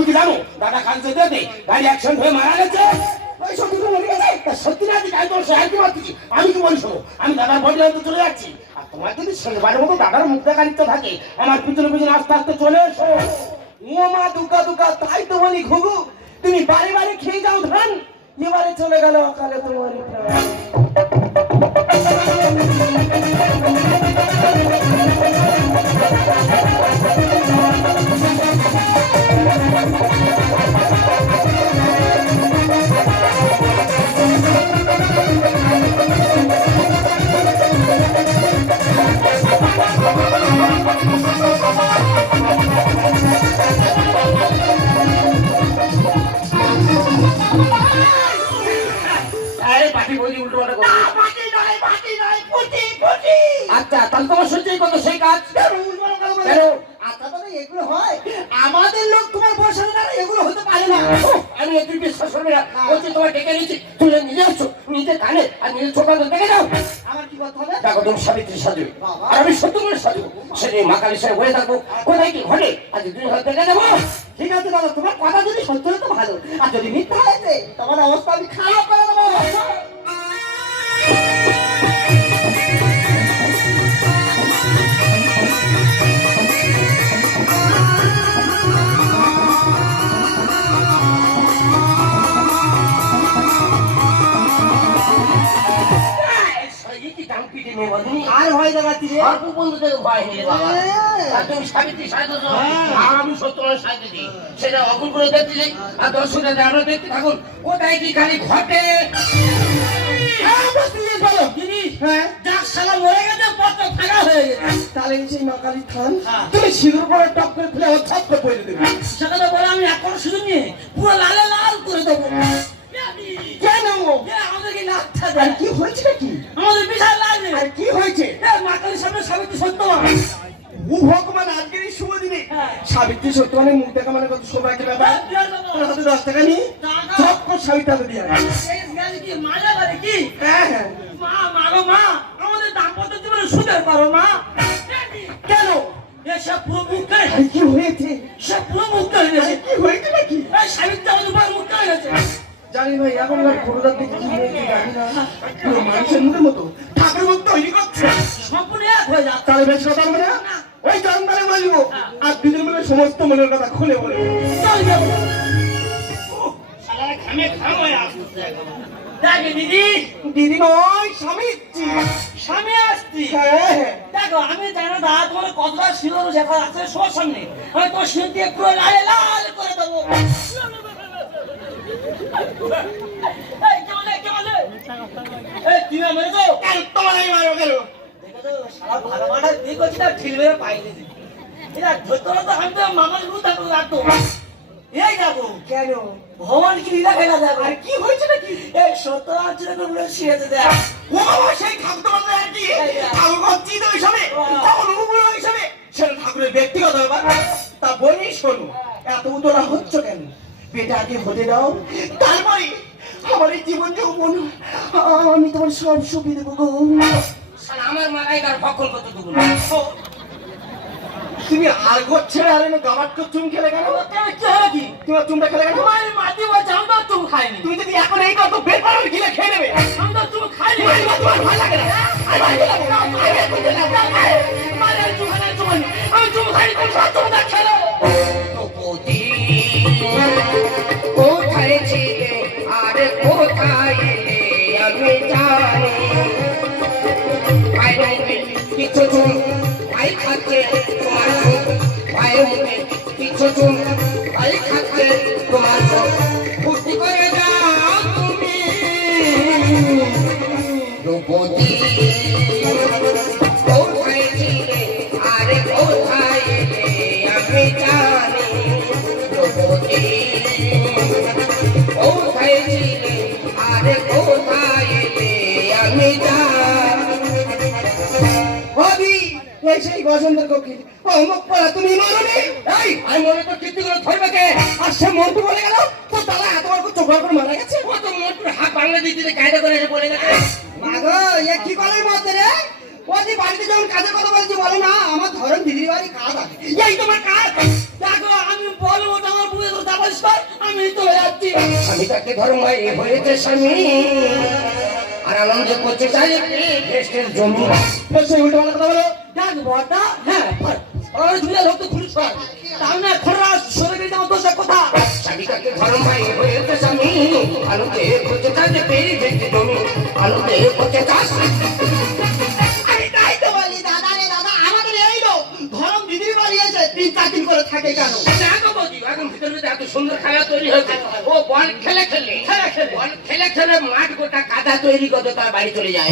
তুমি কি জানো দাদা কাল যেতে গাড়ি অ্যাক্সিডেন্ট হয়ে মারা গেছে? ওই সত্যি তো মরে গেছে। সত্যি না আমি তোমার সাহায্য করতেছি। আমি কি বলি শোনো, আমি দাদার বডি হয়তো চলে যাচ্ছি, আর তোমার যদি শেষবারের মতো দাদার মুখ দেখারিতে থাকে আমার পিছনে পিছনে আস্তে আস্তে চলে এসো। ও মা দুর্গা দুর্গা, তাই তো বলি ঘুঘু তুমি বাড়ি বাড়ি খেয়ে যাও ধান, এবারে চলে গেল অকালে তোমার প্রাণ। আচ্ছা তাহলে তোমার সহ্যই কত সেই কাজ কেন? আচ্ছা দাদা এগুলো হয় আমাদের লোক, তোমার বর্ষা এগুলো হতে পারে না। আমি তুই বিশ্বাস করবি না, বলছি তোমার ডেকে নিচ্ছি, তুই নিজে আসছো নিজে কানে আর নিজের চোখ দেখে যাও। আমার কি করতে হবে? দেখো তুমি সাবিত্রী সাজু আর আমি সত্য করে সাজু, সেদিন মা কালী সাহেব হয়ে থাকবো, কোথায় কি ঘটে আজ দুই হাত দেখে যাবো। ঠিক আছে দাদা, তোমার কথা যদি সত্য হতো ভালো, আর যদি মিথ্যা হয়েছে তোমার অবস্থা আমি খারাপ করে দেবো। আর ভয় দেখাচ্ছি রে, অল্প বন্ধুদের ভয় নিয়ে বাবা, আর তুমি সাবিত্রী সাজু আর আমি সত্য করে সাজু দিই, সেটা অকুল করে দেখতে যাই আর দর্শকরা আমরা দেখতে থাকুন কোথায় কি খালি ঘটে। তাহলে সেই মা কালী থান তুমি সিঁদুর পরে টপ করে ফেলে অচ্ছাপ করে পড়ে দেবে। সেটা বলে আমি এখনো শুধু নিয়ে পুরো লালে লাল করে দেবো। কেন? আমাদেরকে লাচ্ছা আর দেয়, কি হয়েছে নাকি? আমাদের বিশাল লাল আর কি হয়েছে? মাতালের সামনে সাবিত্রী সত্য ও ভগবান, আজকের এই শুভ দিনে সাবিত্রী সত্যবানের মুখ দেখা মানে কত সৌভাগ্যের ব্যাপার। তোর হাতে 10 টাকা নি, সব কর সাবিত্রী হাতে দিয়ে আয়। কি মাজা করে কি হ্যাঁ হ্যাঁ। মা মাগো মা, আমাদের দাম্পত্য জীবনে সুদের পারো মা। কেন? এসব পুরো মুক্ত হয়ে আর কি হয়েছে? সব পুরো মুক্ত হয়ে গেছে। কি হয়েছে নাকি? সাবিত্রী আমাদের উপর মুক্ত হয়ে গেছে। জানি ভাই, এখনকার ফটোটার দিকে কি হয়েছে জানি না, পুরো মানুষের মুখের মতো ঠাকুর মুখ তৈরি করছে। সম্পূর্ণ এক হয়ে যাচ্ছে। তাহলে বেশ কথা হবে না, ওই জঙ্গলে বলবো আর দুজন মিলে সমস্ত মনের কথা খুলে বলবো। চল যাবো। ঘামে ঘাম হয়ে আসছে দেখে দিদি, দিদি নয় স্বামীজি। স্বামী আসছি। হ্যাঁ দেখো আমি জানি না দাদা তোমার কতটা সিঁদুর শেখা আছে সবার সামনে, আমি তোমার সিঁদুর দিয়ে পুরো লালে লাল করে দেবো। এই কেমন কেমন এই তুমি মেরে দাও। তোমার মারো গেল। দেখো তো সারা ভালো মাঠা দিয়ে করছি না, ঠিক মেরে পাই দিয়েছি। এটা ধরতো না তো আমি তো মামার গুরু থাকতো রাখতো। এই যাবো কেন? ভগবান কি লীলা খেলা যাবে। আর কি হয়েছে নাকি? এই 70 জন করে শিয়েছে দেখ। ও বাবা, সেই ঠাকুর তোমাদের আর কি ঠাকুর করছি তো ওইসবে, তখন উগুলো ওইসবে সেটা ঠাকুরের ব্যক্তিগত ব্যাপার। তা বলি শোনো, এত উতলা হচ্ছ কেন? বেটাকে হতে দাও, তারপরে আমার এই জীবন যৌবন আমি তোমার সব সুখী দেবো গো। আমার মাথায় তার ফকল কত দুগুণ। তুমি আর ঘর ছেড়ে আর গামাট করে চুম খেলে কেন? কি হলো কি? তোমার চুমটা খেলে কেন? তোমার মাটি বলছে আমি তো তুমি খাইনি। তুমি যদি এখন এই কথা বের পারো গিলে খেয়ে নেবে। আমি তো তুমি খাইনি। তোমার ভালো লাগে না? আমি তুমি খাইনি, তুমি সব তুমি না খেলো। কোথায় ছিলে আর কোথায় এলে আমি জানি, কিছু চুন ভাই খাচ্ছে তোমার চোখ, ভাইয়ের মুখে কিছু চুন ভাই খাচ্ছে তোমার চোখ, ফুর্তি করে যাও তুমি দ্রৌপদী। কোথায় ছিলে আর কোথায় এলে আমি জানি, দ্রৌপদী কোথায় ছিলে আর কোথায় এলে আমি জানি। এই সেই বসন্তের কোকিল অমুক পাড়া, তুমি মরনি? এই আমি মনে তো কীর্তি করে ধরবে কে? আর সে মন্টু বলে গেল তোর দাদা এত বড় চোখ করে মারা গেছে। কত মোটর হাত বাংলা দিতে কায়দা করে এসে বলে গেছে। মাগো এ কি কলের মধ্যে রে? ওই বাড়িতে যখন কাজের কথা বলছি বলে না আমার ধরন দিদির বাড়ি কাজ আছে, এই তোমার কাজ। দেখো আমি বলবো তোমার বুঝে তো পরিষ্কার, আমি চলে যাচ্ছি। আমি তাকে ধর্মায় হয়েছে স্বামী আর আনন্দে করতে চাই ভেস্টের জমি। সেই উল্টো কথা বলো, দেখ বড়টা, হ্যাঁ আর ঝুলে লোক তো খুলিস কর, তার না খরা সরে গেছে আমার দোষের কথা। স্বামী তাকে ধর্মায় হয়েছে স্বামী আনন্দে করতে চাই ভেস্টের জমি, আনন্দে করতে চাস। আমি তাই তো বলি দাদা রে দাদা, আমাদের এই লোক ধরম দিদির বাড়ি এসে 3-4 দিন করে থাকে কেন? এখন ভিতরে এত সুন্দর খেলা তৈরি হয়েছে, ও বল খেলে খেলে বল খেলে খেলে মাঠ গোটা কাদা তৈরি করতে তার বাড়ি চলে যায়।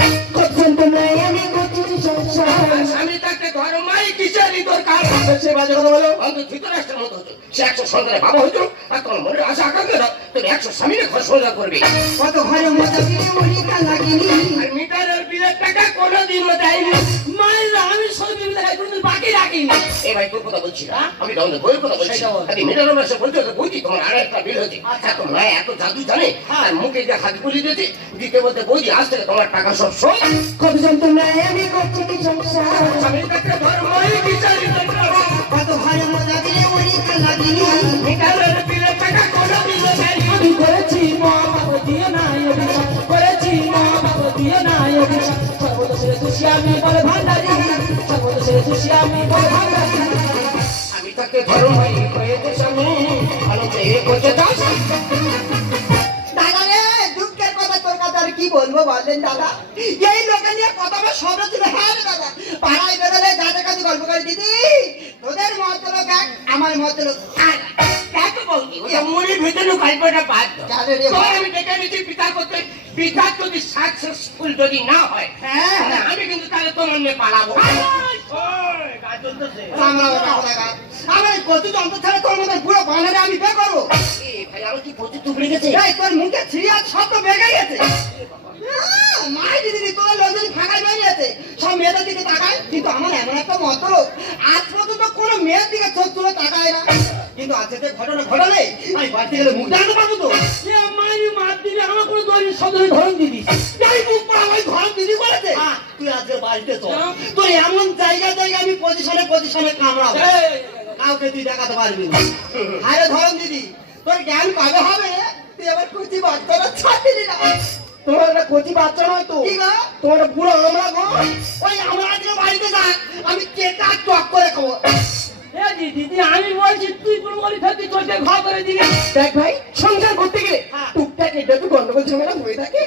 আর স্বামী তাকে ধর্মায় কিসেরই দরকার? সে বাজে কথা বলো। অন্তত ধৃতরাষ্ট্রের মতো হতো, সে 100 সন্তানের বাবা হতো আর তোমার মনে আশা আকাঙ্ক্ষা তুমি 100 স্বামীর ঘর সংসার করবে। কত ঘরে মজা দিলে মরিকা লাগেনি। আর মিটারের বিলের টাকা কোনোদিনও দেয়নি। মায়ের আমি সব বিলে খাই কোনদিন বাকি রাখিনি। এই ভাই তোর কথা বলছি না, আমি তোমাদের বইয়ের কথা বলছি। আরে মিটারের মাসে বলতে বইটি তোমার আর একটা বিল হচ্ছে। এত মায় এত জাদু জানে আর মুখে যে হাত গুলি দিতে দিতে বলতে বইটি আজ থেকে তোমার টাকা সব সব কত যন্ত্রণায় আমি করছি কি সংসার। স্বামী তাকে ধর্মই কিসেরই দরকার? কত ঘরে মজা দিলে মরিকা লাগেনি। মিটারের বিলের টাকা কোনোদিনও দেয়নি। আমি করেছি মা বাবা দিয়ে নাই অভিশাপ, করেছি মা বাবা দিয়ে নাই অভিশাপ। সর্বদোষের দোষী আমি বলে ভান্ডারি, সর্বদোষের দোষী আমি বলে ভান্ডারি। আমি তাকে ধর্মই হয়েছে স্বামী আনন্দে করতে চাস। দাদা রে, দুঃখের কথা তোর কথা আর কি বলবো বলেন দাদা। এই লোকে নিয়ে কথা আমার সব ছিল। হ্যাঁ রে দাদা, পাড়ায় বেরোলে যাদের কাছে গল্প করে দিদি তোদের মত লোক এক, আমার মত লোক এক। দেখো বৌদি, ওটা মুড়ির ভিতরে গল্পটা বাদ দাও। জানে রে তো বাবা। আমি ডেকে নিচ্ছি পিতা করতে, পিতা যদি সাকসেসফুল যদি না হয় হ্যাঁ তাহলে আমি কিন্তু তাহলে তোমার নিয়ে পালাবো। আমার কচু যন্ত্র ছাড়া তোর মতো পুরো বানারে আমি বে করবো। এই ভাই আমার কি প্রচুর টুকরে গেছে? এই তোর মুখে ছিঁড়িয়ার শব্দ বেগে গেছে। মাই দিদি তোর লোকজন ফাঁকায় বেরিয়েছে, সব মেয়েদের দিকে তাকায়, কিন্তু আমার এমন একটা মত আজ পর্যন্ত কোনো মেয়ের দিকে চোখ তুলে তাকায় না। কিন্তু আজকে যে ঘটনা ঘটালে আমি বাড়িতে গেলে মুখ জানতে পারবো তো। সে মায়ের মার দিবি, আমার কোনো দৈনিক সদরে ধরন দিবি। এই মুখ পড়া আমার ঘর দিদি বলেছে তুই আজকে বাড়িতে চল, তোর এমন জায়গা আমি পজিশনে কামড়াবো, কাউকে তুই দেখাতে পারবি না। আরে ধরন দিদি, তোর জ্ঞান কবে হবে? তুই আবার কুচি বাচ্চারা ছাড়লি না। তোমার একটা কচি বাচ্চা নয় তো, কি গো? তোমার একটা বুড়ো আমরা গো। ওই আমরা আজকে বাড়িতে যাক, আমি কেটা টক করে খাবো। দিদি আমি বলছি তুই কোন গলি থাকবি, তোকে ঘর করে দিবি। দেখ ভাই, সংসার করতে গেলে টুকটাক এটা তো গন্ডগোল ঝামেলা হয়ে থাকে,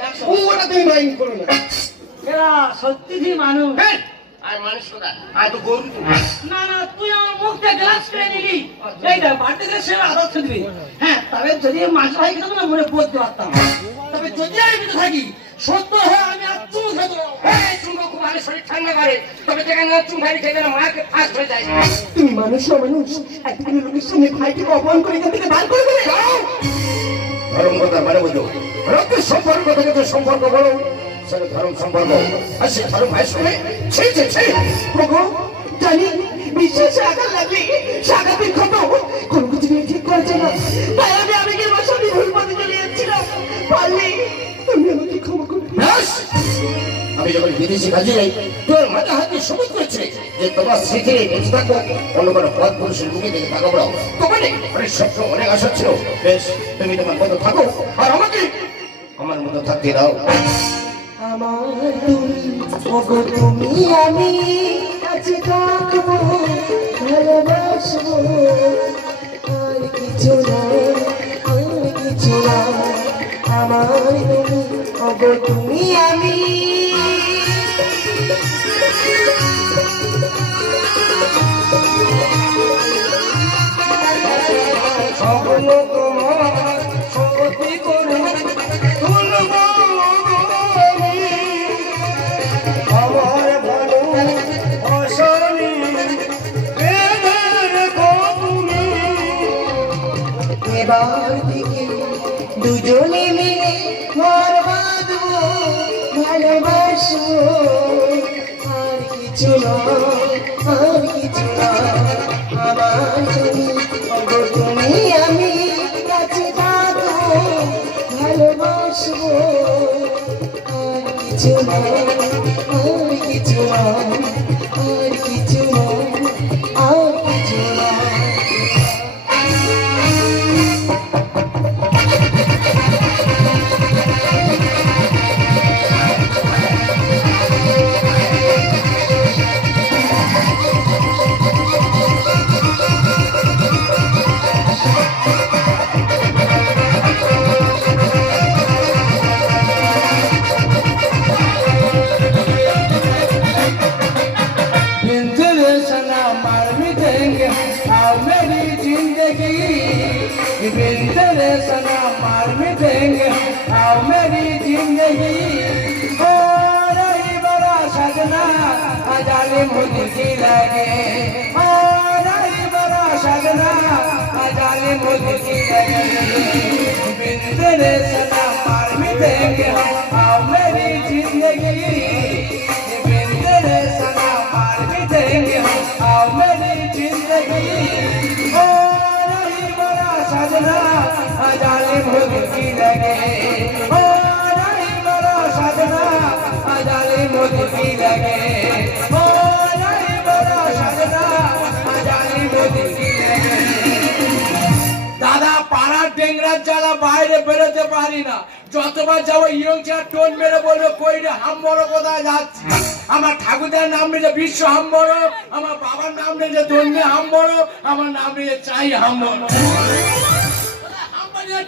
ওটা তুমি মাইন্ড করো না। এরা সত্যি মানুষ। হ্যাঁ, আর মানুষ কোথা, আর তো গরু। না না, তুই আমার মুখটা গ্লাস করে নিলি, এইটা বাড়িতে গেলে সে আদর থাকবি। হ্যাঁ, তবে যদি মাছ ভাই খেতাম না মনে বলতে পারতাম, তবে যদি আমি বেঁচে থাকি সত্য হয়ে আমি আর চুমু খেতে পারবো। হ্যাঁ, চুমো খুব ভালো শরীর ঠান্ডা করে, তবে যেখানে চুম ভাই খেয়ে গেলে মাকে ফাস্ট হয়ে যায়। তুমি মানুষ একদিন লোকের সামনে ভাইটিকে অপমান করে এখান থেকে বার করে দেবে। ধর্ম কথা মানে বুঝো, রক্তের সম্পর্ক থেকে তো সম্পর্ক বলো, সেটা ধর্ম সম্পর্ক। আর সেই ধর্ম ভাইয়ের সঙ্গে প্রভু জানি বিশ্বাসে আঘাত লাগলে সে আঘাতের ক্ষত কোনো কিছু নিয়ে ঠিক করছে না, তাই আমি আবেগের বশে ভুল পথে চলে যাচ্ছিলাম। পারলে তুমি আমাকে ক্ষমা করে দিও। ব্যাস, আমি যখন বিদেশি কাজে যাই তোর মাথা হাতে সবুজ করছে যে তোমার স্মৃতি বেঁচে থাকবো, অন্য কোনো পথ পুরুষের মুখে দেখে তাকাবো না। তোমার অনেক স্বপ্ন অনেক আশা ছিল, বেশ তুমি তোমার মতো থাকো আর আমাকে আমার মতো থাকতে দাও। আমার তুমি ওগো তুমি আমি কাছে থাকবো, ভালোবাসবো, আর কিছু না, আর কিছু না। আমার তুমি ওগো তুমি আমি। স্বপ্ন তোমার সত্যি করে তুলব আমি, আমার ভালো অশনি বেদের তুমি। এবার থেকে দুজনে মিলে ঘর বাঁধবো, ভালোবাসবো, আর কিছু নয়, আর কিছু নয়। আমার তুমি ওগো তুমি আমি কাছে থাকবো, ভালোবাসবো, আর কিছু নয়, আর কিছু নয়, আর কিছু নয়, আর কিছু নয়। बिन तेरे सनम मर मिटेंगे आओ मेरी जिंदगी ओ नहीं बड़ा सजना जालिम मुझकी लगे ओ नहीं बड़ा सजना जालिम मुझकी लगे बिन तेरे सनम मर मिटेंगे आओ मेरी जिंदगी बिन तेरे सनम मर मिटेंगे आओ मेरी जिंदगी ओ नहीं बड़ा सजना जालिम मुझकी लगे ओ नहीं बड़ा सजना जालिम मुझकी लगे ओ नहीं बड़ा सजना जालिम मुझकी लगे দাদা পাড়ার ডেংরার জ্বালা বাইরে বেরোতে পারি না যতবার যাবো ইয়ং চেয়ার টোন মেরে বলবে কই রে হামবড় কোথায় যাচ্ছি আমার ঠাকুরদার নাম নিয়ে বিশ্ব হামবড় আমার বাবার নাম নিয়ে দন্যে হামবড় আমার নাম নিয়ে চাই হামবড়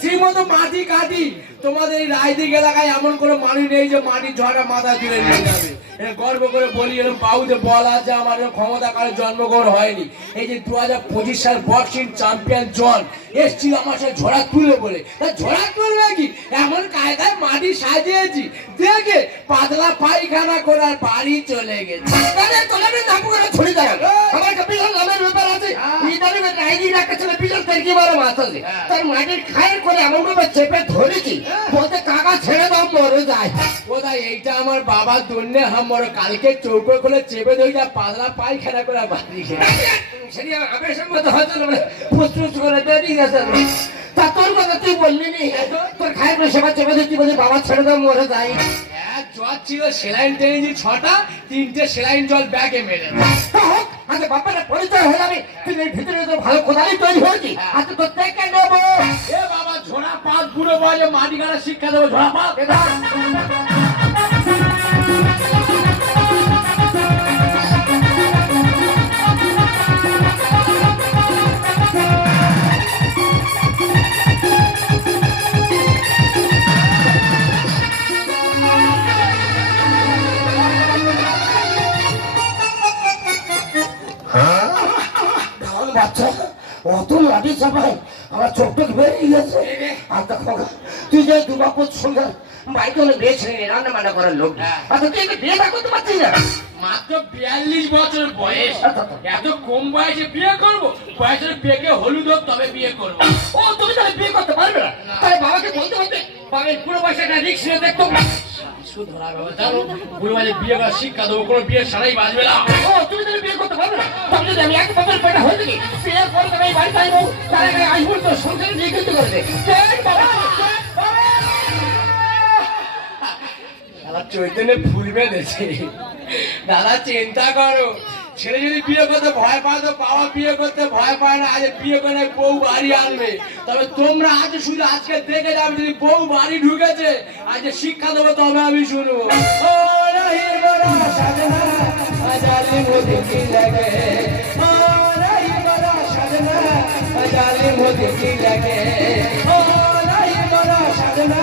ঠিক মতো মাটি কাটি তোমাদের এই রায়দিক এলাকায় এমন কোনো মানুষ নেই যে মাটির ঝড়া মাথা তুলে নিয়ে যাবে গর্ব করে বলি এরকম বাউতে বল আছে আমার ক্ষমতা কারো জন্মগ্রহণ হয়নি এই যে 2025 সাল বক্সিং চ্যাম্পিয়ন জন এসছিল আমার সাথে ঝোড়া তুলে বলে তা ঝোড়া তুলবে কি এমন কায়দায় মাটি সাজিয়েছি দেখে পাতলা পায়খানা করার বাড়ি চলে গেছে আমার বিশাল নামের ব্যাপার আছে রায়দি রাখা ছিল বিশাল তেরকি বারো মাছ আছে তার মাটির খায়ের করে এমন ভাবে চেপে ধরেছি বলতে কাকা ছেড়ে দাও মরে যায় কোথায় এইটা আমার বাবার দন্যে হামর কালকে চৌকো করে চেপে ধরে যা পাতলা পায়খানা করে বাড়ি সেটি আবেশের মতো হয়তো ফুসফুস করে বেরিয়ে গেছে তা তোর কথা তুই বললি নি তোর খায়ের করে সেবা চেপে ধরছি বলছি বাবা ছেড়ে দাও মরে যায় জ্বর ছিল সেলাইন টেনেছি 6টা 3টে সেলাইন জল ব্যাগে মেরে আচ্ছা বাবাটা পরিচয় হয়ে যাবে তুই এর ভিতরে তো ভালো কোদালি তৈরি হয়েছি আচ্ছা তো দেখে নেবো এ বাবা ঝোড়া পাত বুড়ো বলে মাটি গাড়া শিক্ষা দেবো ঝোড়া পাত বাচ্চা অত লাঠি চাপায় আমার চোখটা বেরিয়ে গেছে আচ্ছা খোকা তুই যে দুবাপুর সঙ্গে বাড়িতে অনেক বিয়ে ছেড়ে রান্না বান্না করার লোক আচ্ছা তুই বিয়েটা করতে পারছিস না মাত্র 42 বছর বয়স এত কম বয়সে বিয়ে করবো বয়সের বিয়েকে হলুদ হোক তবে বিয়ে করবো ও তুমি তাহলে বিয়ে করতে পারবে না তাহলে বাবাকে বলতে বলতে বাবার পুরো বয়সে একটা রিক্স নিয়ে দেখতো বুড়ো বাজে বিয়ে করার শিক্ষা দেবো কোনো বিয়ে সারাই বাজবে না ও তুমি তাহলে বিয়ে করতে পারবে না তবে যদি আমি এক বছর পেটা হয়ে থাকি বিয়ে করে তবে এই বাড়িতে আসবো তার আগে আসবো তো সংসারে বিয়ে করতে করবে চৈতন্যে ফুল বেঁধেছে দাদা চিন্তা করো ছেলে যদি বিয়ে করতে ভয় পায় তো বাবা বিয়ে করতে ভয় পায় না আজ বিয়ে করে বউ বাড়ি আনবে তবে তোমরা আজ শুধু আজকে দেখে যাবে যদি বউ বাড়ি ঢুকেছে আজ শিক্ষা দেবো তবে আমি শুনবো ও नहीं बड़ा सजना जालिम मुझकी लगे ओ नहीं बड़ा सजना जालिम मुझकी लगे ओ नहीं बड़ा सजना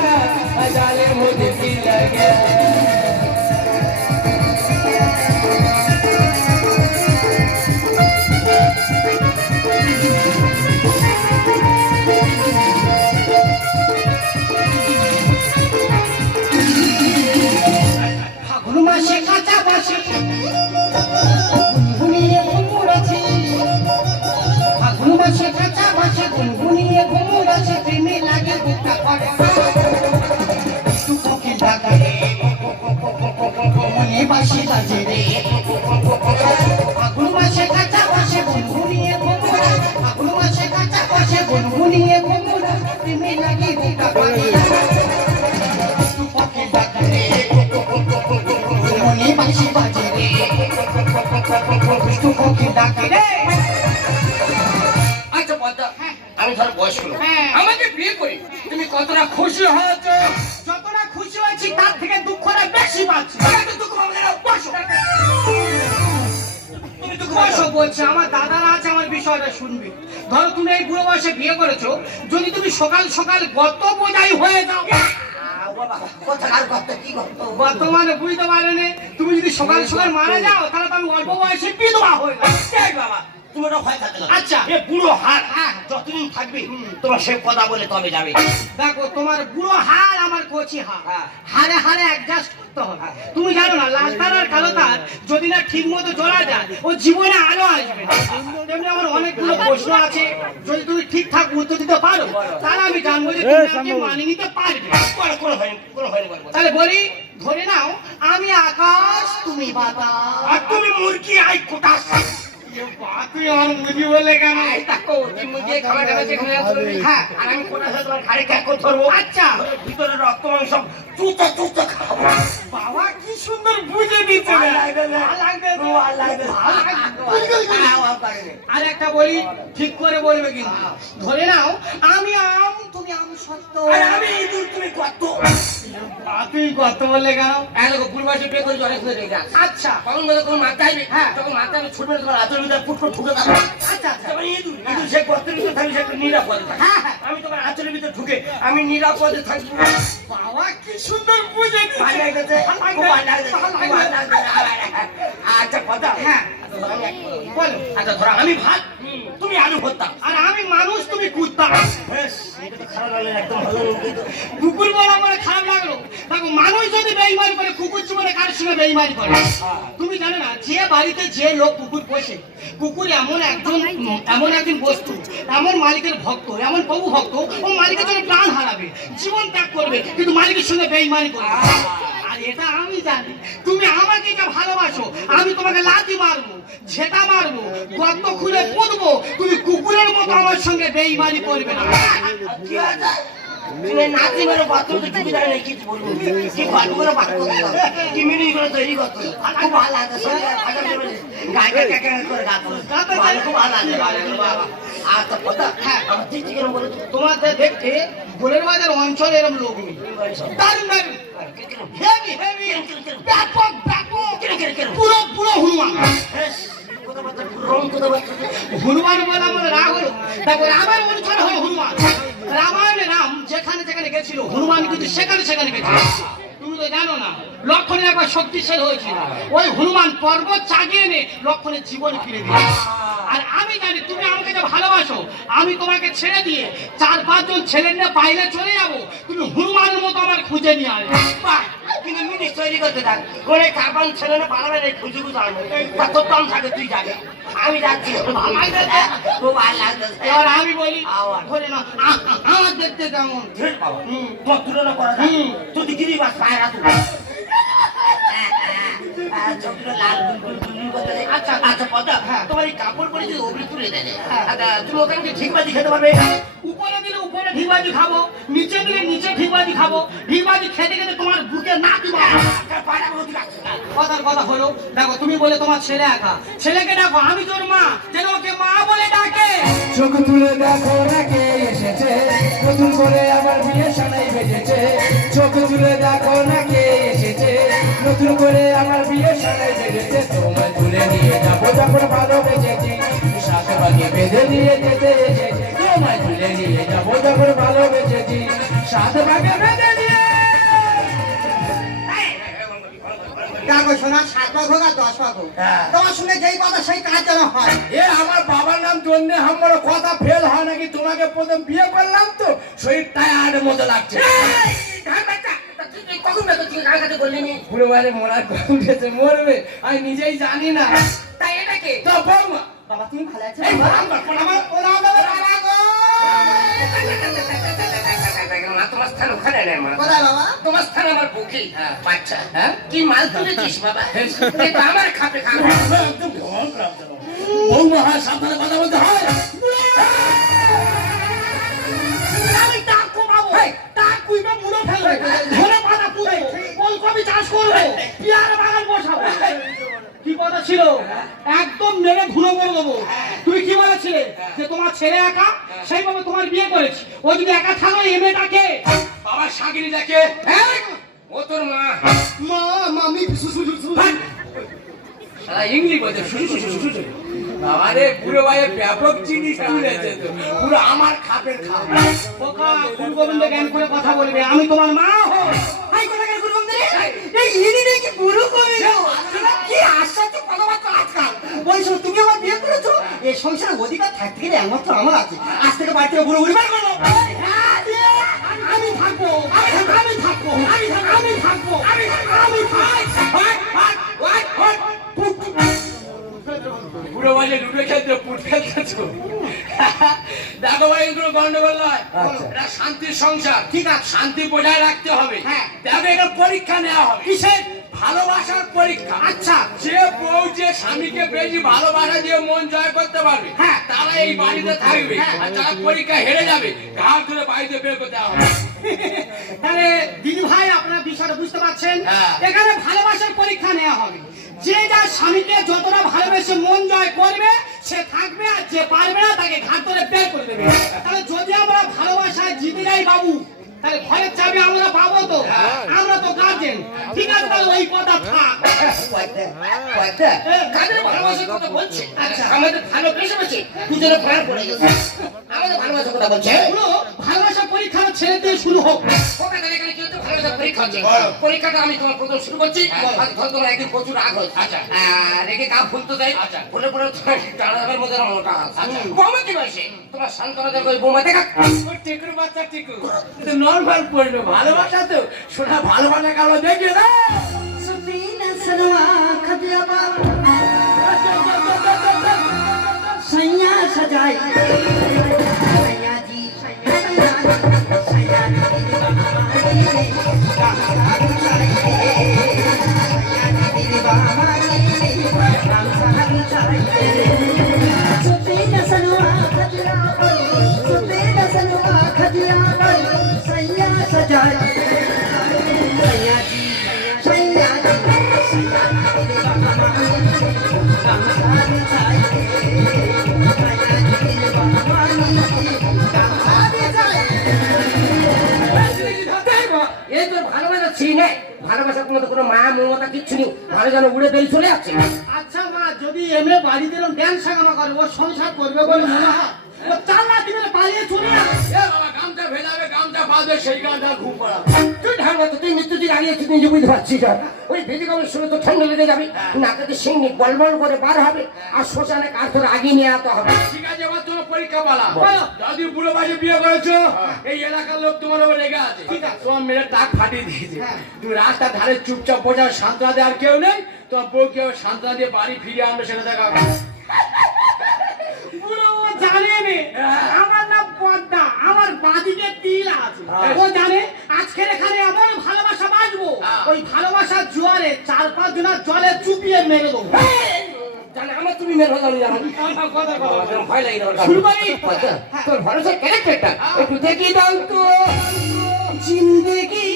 जालिम मुझकी लगे মাসে কাঁচা বাসে গুনগুনিয়ে ঘুমুর আছে ফাগুন মাসে কাঁচা বাসে গুনগুনিয়ে ঘুমুর আছে প্রেমে লাগে বুকটা করে টুকুকি লাগে মনে বাসি বাজে রে ফাগুন মাসে কাঁচা বাসে গুনগুনিয়ে ঘুমুর ফাগুন মাসে কাঁচা বাসে গুনগুনিয়ে ঘুমুর প্রেমে লাগে বুকটা করে টুকুকি লাগে মনে বাসি বাজে রে টুকুকি লাগে রে আচ্ছা পদ্মা আমি ধর বয়স হলো আমাকে বিয়ে করি তুমি কতটা খুশি হয়েছো যতটা খুশি হয়েছি তার থেকে দুঃখটা বেশি পাচ্ছি দুঃখ পাবো না বসো তুমি দুঃখ বসো বলছে আমার দাদারা আছে আমার বিষয়টা শুনবে ধরো তুমি এই বুড়ো বয়সে বিয়ে করেছো যদি তুমি সকাল সকাল গত বোঝাই হয়ে যাও বর্তমানে বুঝতে পারেনি তুমি যদি সকাল সকাল মারা যাও তাহলে তো আমি অল্প বয়সে বিধবা হয়ে যাবো বাবা তুমি ওটা ভয় থাকতে পারো। আচ্ছা। এ বুড়ো হাড় যতদিন থাকবে তোমার সে কথা বলে তবে যাবে। দেখো তোমার বুড়ো হাড় আমার কচি হাড়, হাড়ে হাড়ে অ্যাডজাস্ট করতে হবে। তুমি জানো না লাল তার আর কালো তার যদি না ঠিক মতো জ্বলা যায় ও জীবনে আলো আসবে না। তেমনি আমার অনেকগুলো প্রশ্ন আছে, যদি তুমি ঠিকঠাক উত্তর দিতে পারো তাহলে আমি জানবো যে তুমি আমাকে মানিয়ে নিতে পারবে। কোনো হয়নি বলবো। তাহলে বলি, ধরে নাও আমি আকাশ তুমি বাতাস। আর তুমি মুরগি আই কোটাস। তুই আমার মুরগি বলে কেন? দেখো তুমি মুরগি খাবার খাবে সেখানে আসলে হ্যাঁ, আর আমি কোটাস তোমার ঘাড়ে ক্যাক করে ধরবো। আচ্ছা। ভিতরে রক্ত মাংস চুচা খাবো। বাবা কি সুন্দর বুঝে দিচ্ছে না? আর একটা বলি, ঠিক করে বলবে কিন্তু। ধরে নাও আমি আম তুমি আম সত্য। আর আমি ইঁদুর তুমি কত। তুই কত বললে কেন? এলাকা পূর্বাসে পে করে অনেক হয়ে গেছে। আচ্ছা কখন বলে তোমার মাথা আইবে, হ্যাঁ। তখন মাথা আমি ছুটবে তোমার হাতের ভিতরে ফুটফুট ঢুকে যাবে। আচ্ছা আচ্ছা তারপরে ইঁদুর সে গর্তের ভিতরে থাকবে, সে একটা নিরাপদে থাকবে। হ্যাঁ, হ্যাঁ। আমি তোমার হাতের ভিতরে ঢুকে আমি নিরাপদে থাকবো। বাবা কি সুন্দর বুঝে দিচ্ছে। ভালো লাগতেছে? খুব ভালো লাগতেছে, খুব ভালো লাগতেছে। আচ্ছা কথা, হ্যাঁ। বলো। আচ্ছা ধরো আমি ভাত, তুমি আলু ভর্তা। আর আমি মানুষ তুমি কুত্তা। বেশ, এটা তো খারাপ লাগলো না, একদম ভালো লাগলো। কুকুর বলা বলে খারাপ লাগলো। দেখো মানুষ যদি বেইমানি করে, কুকুর জীবনে কার সঙ্গে বেইমানি করে? তুমি জানো না যে বাড়িতে যে লোক কুকুর পোষে, কুকুর এমন একজন বস্তু, এমন মালিকের ভক্ত, এমন প্রভু ভক্ত, ও মালিকের জন্য প্রাণ হারাবে, জীবন ত্যাগ করবে, কিন্তু মালিকের সঙ্গে বেইমানি করবে। আর এটা আমি জানি। তুমি আমাকে যা ভালোবাসো, আমি তোমাকে লাথি মারবো, ঝেঁটা মারবো, গর্ত খুলে পুঁতবো, তুমি কুকুরের মতো আমার সঙ্গে বেইমানি করবে না। কি আছে? তুমি নাচি মেরে বাথরুমে ঢুকে যায় না, কি বলবো? কি ভালো করে বাথ করতে হবে, কি মিনি করে তৈরি করতে হবে। খুব ভালো লাগে, সঙ্গে ভালো করে গায়ে গায়ে করে গাতে হবে। ভালো, খুব ভালো লাগে, ভালো করে বাবা। আর তো কথা, হ্যাঁ, আমার ঠিক ঠিক এরকম বলে তো। তোমাদের দেখতে গোলের বাজার অঞ্চলে এরকম লোক নেই। দারুণ দারুণ, হেভি হেভি, ব্যাপক ব্যাপক, পুরো পুরো হনুমান। হনুমান বলে আমার রাগ হলো। তারপরে আমার অনুচর হলো হনুমান। রামায়ণে রাম যেখানে যেখানে গেছিল, হনুমান কিন্তু সেখানে সেখানে গেছিল। তুমি তো জানো না, লক্ষণের একবার শক্তিশালী হয়েছিল, ওই হনুমান পর্বত চাগিয়ে এনে লক্ষণের জীবন ফিরে দিল। আর আমি জানি তুমি আমাকে যে ভালোবাসো, আমি তোমাকে ছেড়ে দিয়ে 4-5 জন ছেলে নিয়ে বাইরে চলে যাবো, তুমি হনুমানের মতো আমার খুঁজে নিয়ে আসবে। বাহ, কিন্তু মিনিস তৈরি করতে থাক। ওরে কার্বন ছেলে না পালাবে না, খুঁজে খুঁজে আনবে। তা তোর দম থাকে, তুই যাবে, আমি যাচ্ছি। ভালো লাগতেছে, খুব ভালো লাগতেছে। এবার আমি বলি, আবার। ধরে না আমার দেখতে কেমন? ধীর বাবা, তোমার তুলনা করা যায়? তুই তো গিরি বাস পায়রা তুই। চোখটা লাল গুলগুল গুলগুল করতে যায়। আচ্ছা আচ্ছা পদা, তোমার এই কাপড় পরে যদি ওপরে তুলে দেয়, আচ্ছা তুমি ওখানে কি ঠিক বাজি খেতে পারবে? উপরে দিলে উপরে ঢিবাজি খাবো, নিচে দিলে নিচে ঢিবাজি খাবো। ঢিবাজি খেতে খেতে তোমার বুকে না দিব। পায়রা গুলো তুই রাখছিস না। কথার কথা হলো, দেখো তুমি বলে তোমার ছেলে একা, ছেলেকে ডাকো, আমি তোর মা, যেন ওকে মা বলে ডাকে। চোখ তুলে দেখো না কে এসেছে, নতুন করে আবার বিয়ে সানাই বেজেছে। চোখ তুলে দেখো না কে এসেছে, নতুন করে আমার বিয়ে সানাই বেজেছে। তোমায় তুলে নিয়ে যাবো যখন ভালোবেসেছি, সাথে বাকি বেঁধে নিয়ে যেতে এসেছে। তোমায় তুলে নিয়ে যাবো যখন ভালোবেসেছি, সাথে বাকি বেঁধে নিয়ে। দেখো শোনা, 7 ভাগ হোক আর 10 ভাগ হোক, তোমার শুনে যেই কথা সেই কাজ যেন হয়। এ আমার বাবার নাম জন্যে আমার কথা ফেল হয় নাকি? তোমাকে প্রথম বিয়ে করলাম তো, শরীর টায়ার্ডের মতো লাগছে। কখন না তুই কার কাছে বললি নি? পুরো বারে মরার কখন গেছে, মরবে আমি নিজেই জানি না। তাই এটা কি? তো বৌমা, বাবা তুমি ভালো আছো? এই আমার ওরা আমাদের বাবা গো। না, তোমার স্থান ওখানে নেই আমার। কোথায় বাবা? তোমার স্থান আমার বুকে। বাচ্চা, হ্যাঁ? কি মাল তুলেছিস বাবা? এটা আমার খাপে খাবে। বৌমা হয়, সাবধানে কথা বলতে হয়। আমি টাক কমাবো, টাক কুইটা মুড়ো ফেলবে, ধরে পাতা পুঁতবো, ফুলকপি চাষ করবো, পেয়ারা বাগান বসাবো। কি কথা ছিল? একদম মেরে ধুলো করে দেবো। তুমি কি বলেছিলে যে তোমার ছেলে একা, সেইভাবে তোমার বিয়ে করেছি। ও যদি একা থাকো, এই মেয়েটাকে বাবার সাগিরি দেখে, ও তোর মা। মা মামি সারা ইংলিশ বলছে, শুধু শুধু শুধু শুধু। বাবারে পুরো ভাই ব্যাপক জিনিস তুলেছে তো, পুরো আমার খাপের খাপ। বোকা, গুরু গোবিন্দ জ্ঞান করে কথা বলবে। আমি তোমার মা হই। হাই কোথাকার গুরু বন্ধু রে? এই ইনি নাকি বুড়ো করে কি আশ্চর্য কথাবার্তা আজকাল। বলছো তুমি আমার বিয়ে করেছো, এই সংসারে অধিকার থাকতে গেলে একমাত্র আমার আছে। আজ থেকে বাড়ি থেকে বুড়ো বুড়ি বার করবো। আমি থাকবো, আমি থাকবো, আমি থাকবো, আমি পুরো বাজে লুডো খেলতে পুট খেলতেছো। দেখো ভাই এগুলো গন্ডগোল নয়, এটা শান্তির সংসার, ঠিক আছে? শান্তি বজায় রাখতে হবে। দেখো এটা পরীক্ষা নেওয়া হবে। কিসের? ভালোবাসার পরীক্ষা। আচ্ছা, যে বউ যে স্বামীকে বেশি ভালোবাসা দিয়ে মন জয় করতে পারবে, হ্যাঁ, তারা এই বাড়িতে থাকবে। আর যারা পরীক্ষা হেরে যাবে ঘাট ধরে বাড়িতে বের করতে হবে। তাহলে দিদি ভাই আপনারা বিষয়টা বুঝতে পারছেন, হ্যাঁ। এখানে ভালোবাসার পরীক্ষা নেওয়া হবে। যে যার স্বামীকে যতটা ভালোবেসে মন জয় করবে সে থাকবে, আর যে পারবে না তাকে ঘাট ধরে বের করে দেবে। তাহলে যদি আমরা ভালোবাসায় জিতে যাই বাবু, তাহলে ঘরের চাবি আমরা পাবো তো? আমরা তো গার্জেন, ঠিক আছে? তাহলে ওই কথা থাক। কাদের ভালোবাসার কথা বলছে? আচ্ছা। আমাদের ভালোবেসে বলছে দুজনে প্রাণ পড়ে গেছে। আমাদের ভালোবাসার কথা বলছে। শুনো, ভালোবাসার পরীক্ষা ছেড়ে দিয়ে শুরু হোক। ওকে তাহলে এখানে কি হচ্ছে? ভালোবাসার পরীক্ষা হচ্ছে। পরীক্ষাটা আমি তোমার প্রথম শুরু করছি। আজ ধর তোমার একদিন প্রচুর রাগ হয়েছে। আচ্ছা। রেগে গা ফুলতে দেয়। আচ্ছা। ফুলে ফুলে টানার মধ্যে মোটা। আচ্ছা। বৌমা কি বয়সে? তোমার শান্তনা দেবে ওই বৌমা দেখা। ওই টিকুর বাচ্চা টিকু, এটা নরমাল পড়লো। ভালোবাসা তো শোনা, ভালোবাসা কালো দেখে না। सैया सजाई सैया जी सैया এই তোর ভালোবাসা ছিঁড়ি নেই। ভালোবাসার কোনো মায়া মমতা কিচ্ছু নেই। ভালো যেন উড়ে বেরিয়ে চলে যাচ্ছে। আচ্ছা মা, যদি এমএ বাড়ি দিলাম ড্যান্স সাগামা করে, ও সংসার করবে বলে মনে হয়? ও 4 রাত দিনে পালিয়ে চলে যাবে। এ বাবা, গামছা ভেজাবে, গামছা বাঁধবে, সেই গামছা ঘুম পড়াবে। তুই ঢালবা তো, তুই মৃত্যুদিন আগে তুই নিজে বুঝতে পারছিস না? ওই ভেজিকামের শুরু তো ঠান্ডা লেগে যাবে, নাকাতে সিংহি বলবল করে বার হবে, আর শ্মশানে কাঠ ধরে আগিয়ে নিয়ে আসতে হবে। ঠিক আছে, এবার তোমার পরীক্ষা পালা। যদি বুড়ো বাজে বিয়ে করেছো, এই এলাকার লোক তোমার উপর রেগে আছে, ঠিক আছে? তোমার মেয়ের টাক ফাটিয়ে দিয়েছে। তুমি রাস্তার ধারে চুপচাপ বোঝা, সান্ত্বনা দেওয়ার কেউ নেই। তোমার বউ কেউ সান্ত্বনা দিয়ে বাড়ি ফিরিয়ে আনবে, সেটা দেখা হবে। পুরো ও জানে নে, আমার নাম পদ্মা, আমার বাদিকে তিল আছে। ও জানে আজকের এখানে এমন ভালোবাসা বাঁচবো, ওই ভালোবাসার জোয়ারে 4-5 জনের জলে চুপিয়ে মেরে দেবো। জানে আমার তুমি মেয়ে হলো না, ভয় লাগে না। শুরু করি। তোর ভরসার ক্যারেক্টারটা একটু দেখিয়ে দাও তো। जिंदगी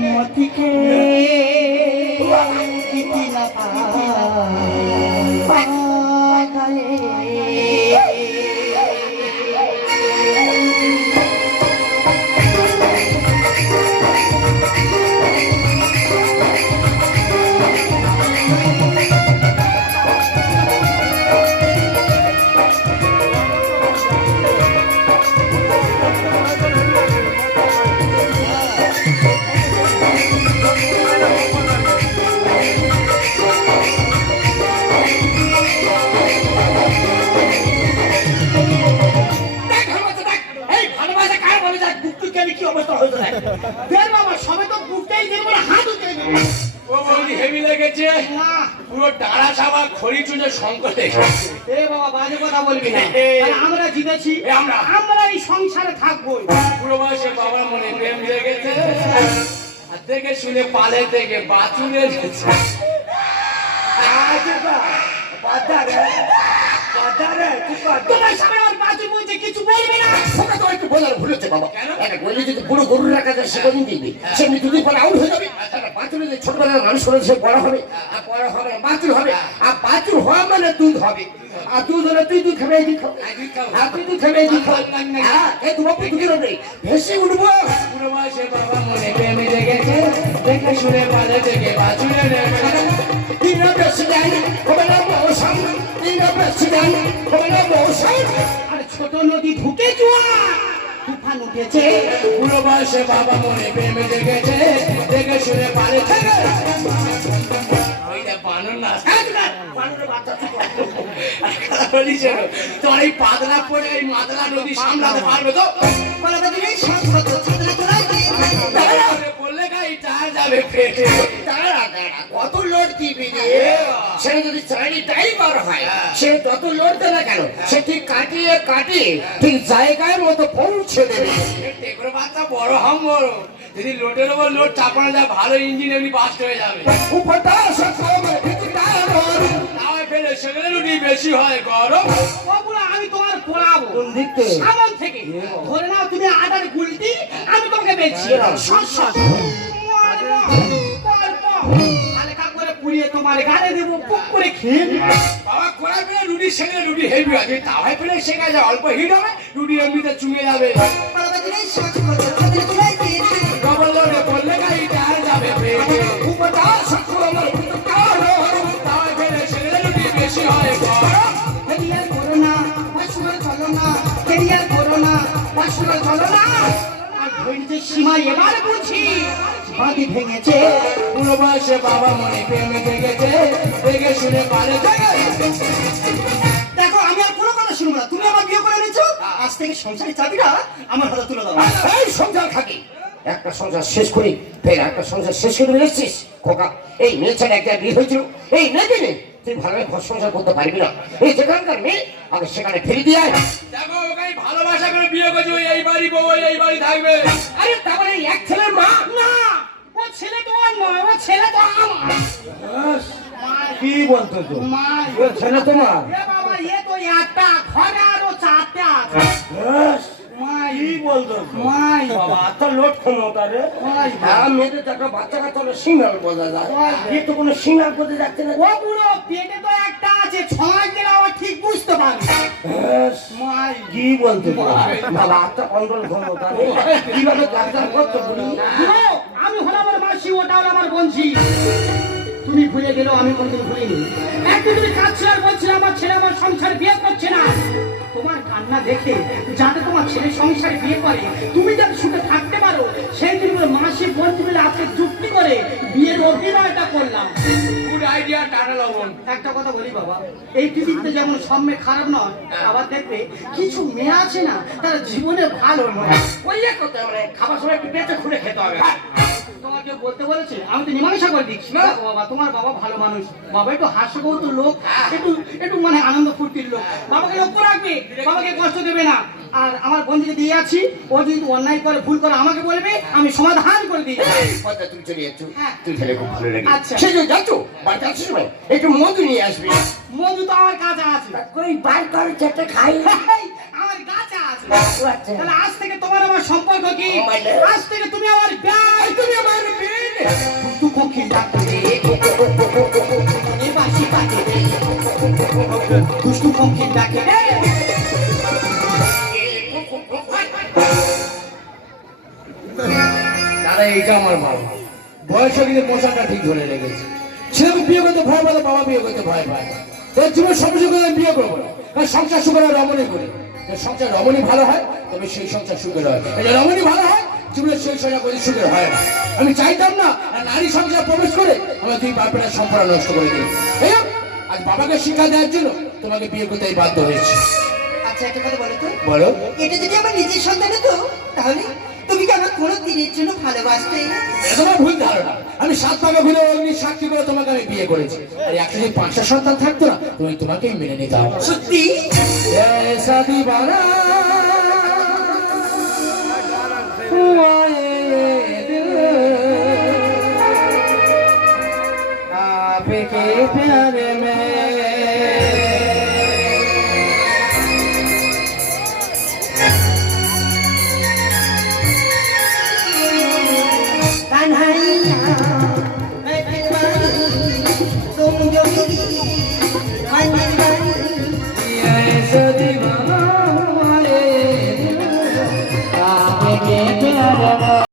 मोती के इतना হেভি লেগেছে, পুরো ডাড়া সাবা খড়ি চুজে সংকটে। এ বাবা, বাজে কথা বলবি না। আরে আমরা জিতেছি, আমরা এই সংসারে থাকবো। পুরো বয়সে বাবার মনে প্রেম লেগেছে, আর দেখে শুনে পালে থেকে বাথরুমে গেছে। তোমার সামনে আমার বাজে বলছে, কিছু বলবি না। ওটা তো একটু বোঝার ভুল হচ্ছে বাবা। একটা বললে যদি পুরো গরুর রাখা যায়, সে কদিন দেখবি, সে দুদিন পরে আউট হয়ে যাবে। বাছুর ছোটবেলার মানুষ করে সে বড় হবে, আর বড় হবে বাছুর হবে, আর বাছুর হওয়া মানে দুধ হবে, আর তুই ধরে তুই খাবে এই খাও আর তুই খাবে এই খাও হ্যাঁ এই তোমার পুতুকের ওপরে ভেসে উঠবো। বুড়ো বয়সে বাবা মনে প্রেমে জেগেছে, দেখে শুনে পালে থেকে বাছুরে নেবে। তিন প্রেসিডেন্ট হবে না মৌসুম, তিন প্রেসিডেন্ট হবে না মৌসুম। আর ছোট নদী ঢুকে জোয়ার তুফান উঠেছে। বুড়ো বয়সে বাবা মনে প্রেমে জেগেছে, দেখে শুনে পালে থেকে। ওইটা বানর না, বানরের বাচ্চা চুপ কর। তোর এই পাতলা পড়ে এই মাতলা নদী সামলাতে পারবে তো? বললে গাই টার যাবে পেটে। দাঁড়া দাঁড়া কত লোড দিবি রে? সে যদি চাইনি ড্রাইভার হয় সে যত লোড দেয় না কেন সে ঠিক কাটিয়ে কাটিয়ে ঠিক জায়গায় মতো পৌঁছে দেবে। টেকরো বাচ্চা বড় হাম বড়, যদি লোটের ওপর লোড চাপানো যায় ভালো ইঞ্জিন এমনি বাস্ট হয়ে যাবে। উপরটা সকালে ভিতরটা গরম। তাওয়ায় ফেলে সেখানে রুটি বেশি হয় গরম। ওগুলো আমি তোমার পোড়াবো কোন দিক থেকে? সামন থেকে। ধরে নাও তুমি আটার গুলটি, আমি তোমাকে বেচছি হালকা করে পুড়িয়ে তোমার গাড়ি দেবো, পুক করে খেয়ে নেবে। বাবা কড়াই ফেলে রুটি সেখানে রুটি হেভি হয়, যদি তাওয়ায় ফেলে শেখা যায় অল্প হিট হবে, রুটি এমনিতে চুঙে যাবে। ডবল লোডে করলে গাড়ি টার যাবে পেটে। উপরটা সকালে ভিতরটা গরম। তাওয়ায় ফেলে সেখানে রুটি বেশি হয় গরম। ক্যারিয়ার করো না, বাসুর চলো না, ক্যারিয়ার করো না, বাসুর চলো না। আর ধৈর্য সীমা এবার বুঝি বাঁধি ভেঙেছে, বুড়ো বয়সে বাবা মনে প্রেমে জেগেছে, দেখে শুনে পালে থেকে। দেখো আমি আর কোনো কথা শুনবো না, তুমি আমার বিয়ে করে নিয়েছো, আজ থেকে সংসারের চাবিটা আমার হাতে তুলে দাও। এই সংসার থাকি একটা সংসার শেষ করি ফের একটা সংসার শেষ করে এসছিস খোকা। এই মেয়ে ছেলে একটা বিয়ে হয়েছিল, এই মেয়েকে নিয়ে তুই ভালোভাবে ঘর সংসার করতে পারবি না। এই যেখানকার মেয়ে আগে সেখানে ফিরে দিয়ে আয়। দেখো ওকে ভালোবাসা করে বিয়ে করছি, ওই এই বাড়ি বউ এই বাড়ি থাকবে। আরে তারপরে এক ছেলের মা না, ও ছেলে তোমার নয়, ও ছেলে তো আমার। কি বলতো তো মা, ছেলে তোমার এ বাবা এ তো একটা ঘরে আরো চারটে আছে। মাই কি বলতো মাই বাবা এত লোট ক্ষমতা রে। মাই হ্যাঁ মেয়েদের তো একটা বাচ্চা কাচ্চা হলে সিঙ্গাল বোঝা যায়, এ তো কোনো সিঙ্গাল বোঝা যাচ্ছে না। ও বুড়ো পেটে তো একটা আছে, 6 মাস দিলে আবার ঠিক বুঝতে পারবে। মাই কি বলতো বাবা এত কন্ট্রোল ক্ষমতা রে। কিভাবে ডাক্তার করতো বলি? বুড়ো, আমি হলাম আমার মাসি, ওটা হলো আমার বঞ্চি। তুমি ভুলে গেলেও আমি কোনদিন ভুলিনি। একদিন তুমি কাঁদছিল আর বলছিল আমার ছেলে আমার সংসার বিয়ে করছে না। তোমার কান্না দেখে যাতে তোমার ছেলে সংসারে বিয়ে করে, তুমি যাতে সুখে থাকতে পারো, সেই দিনগুলো মাসি বন্ধু মিলে আজকে যুক্তি করে বিয়ের অভিনয়টা করলাম। গুড আইডিয়া, টাটা লবণ। একটা কথা বলি বাবা, এই পৃথিবীতে যেমন সব মেয়ে খারাপ নয়, আবার দেখবে কিছু মেয়ে আছে না তারা জীবনে ভালো নয়। ওই এক কথা মানে খাবার সময় একটু পেটে খুলে খেতে হবে। তোমাকে বলতে বলেছে, আমি তো মীমাংসা করে দিচ্ছি। দেখো বাবা, তোমার বাবা ভালো মানুষ, বাবা একটু হাস্যকৌতুক লোক, একটু একটু মানে আনন্দ ফুর্তির লোক, বাবাকে লক্ষ্য রাখবে, বাবাকে কষ্ট দেবে না। আর আমার বন্ধুকে দিয়ে আছি, ও যদি অন্যায় করে ভুল করে আমাকে বলবে, আমি সমাধান করে দিই। কথা তুমি চলে যাচ্ছ, হ্যাঁ। তুই খেলে খুব ভালো লাগে। আচ্ছা। সে যে যাচ্ছ বাড়িতে আসছিস সময় একটু মধু নিয়ে আসবি। মধু তো আমার কাছে আছে, কই বার কর যেটা খাই। আমার কাছে আছে। আচ্ছা। তাহলে আজ থেকে তোমার আমার সম্পর্ক কি? মানে? আজ থেকে তুমি আমার ব্যাগ, তুমি আমার বেড। দুষ্টু কোকিল ডাকে রে, মনে বাঁশি বাজে রে, দুষ্টু কোকিল ডাকে রে। দাদা এইটা আমার বাবা, বয়সে কিন্তু পোশাকটা ঠিক ধরে লেগেছে। ছেলেকে বিয়ে করতে ভয় পায়, বাবা বিয়ে করতে ভয় পায়। তোর জীবন সমস্যা করে আমি বিয়ে করবো না, কারণ সংসার সুখের হয় রমণী করে। সংসার রমণী ভালো হয় তবে সেই সংসার সুখের হয়, রমণী ভালো হয় জীবনের সেই সংসার করে সুখের হয় না। আমি চাইতাম না আর নারী সংসার প্রবেশ করে আমার দুই বাপের সম্পর্ক নষ্ট করে দিই। আজ বাবাকে শিক্ষা দেওয়ার জন্য তোমাকে বিয়ে করতে বাধ্য হয়েছে। আচ্ছা একটা কথা বলো তো, বলো। এটা যদি আমার নিজের সন্তান হতো তাহলে তুমি কি আমার কোনো দিনের জন্য ভালোবাসতে? এটা তোমার ভুল ধারণা। আমি 7 পাকা ঘুরে অগ্নি সাক্ষী করে তোমাকে আমি বিয়ে করেছি। আর একটা যদি 5টা সন্তান থাকতো না, তুমি তোমাকেই মেনে নিতাম। সত্যি? ऐसा दीवाना हुआ